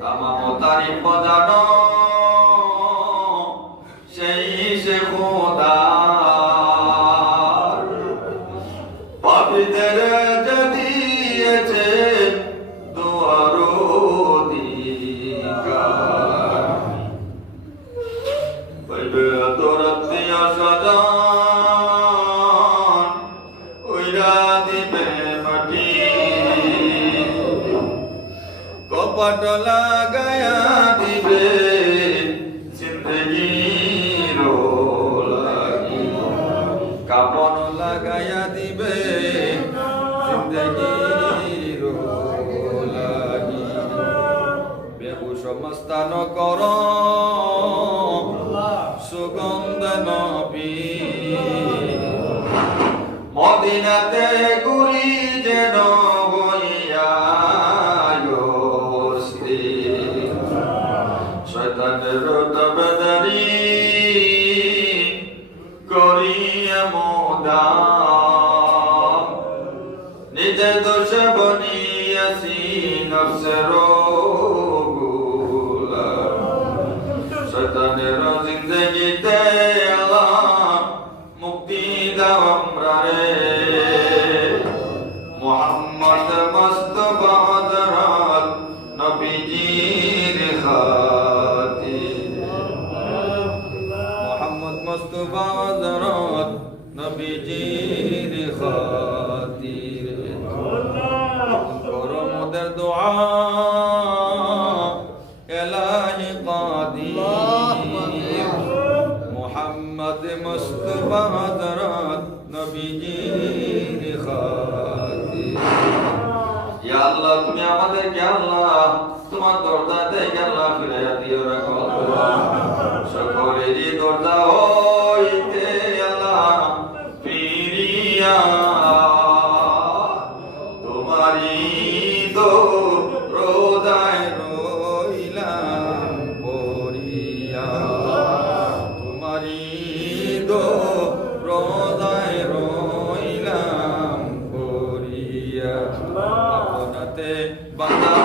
তামাম তারিফ জানো সেই সে খোদার পাপীদের যে দিয়েছে দুয়ার অধিকার হইবে তোর আত্মীয় স্বজন ওইরা দিবে মাটি কপট লাগায়া দিবে জিন্দগির লাগি কাপন লাগায়া দিবে জিন্দগির লাগি বেহুশ মস্তান কর সুগন্ধ নবী মদিনাতে ঘুরি যেন হইয়া শয়তানের তবদারি করিয়া মোদাম নিজে দোষ বনিয়াছি নফসের গোলাম শয়তানের জিন্দগিতে আল্লাহ মুক্তি দাও আমরারে মুহাম্মদ মুস্তাফা হযরত নবীজির খাতির মুহাম্মদ মুস্তাফা হযরত নবীজির খাতির করো মোদের দোয়া এলাহি কাদির মুহাম্মদ মুস্তাফা হযরত নবীজির খাতির ইয়া আল্লাহ তুমি আমাদেরকে আল্লাহ তোমার দরজা থেকে আল্লাহ ফিরাইয়া দিও রাখো সকলেরই দরজা হইতে আল্লাহ ফিরিয়া তোমারই রোজায় রইলাম পড়িয়া তোমারই রোজায় রইলাম পড়িয়া আপনাতে বান্দা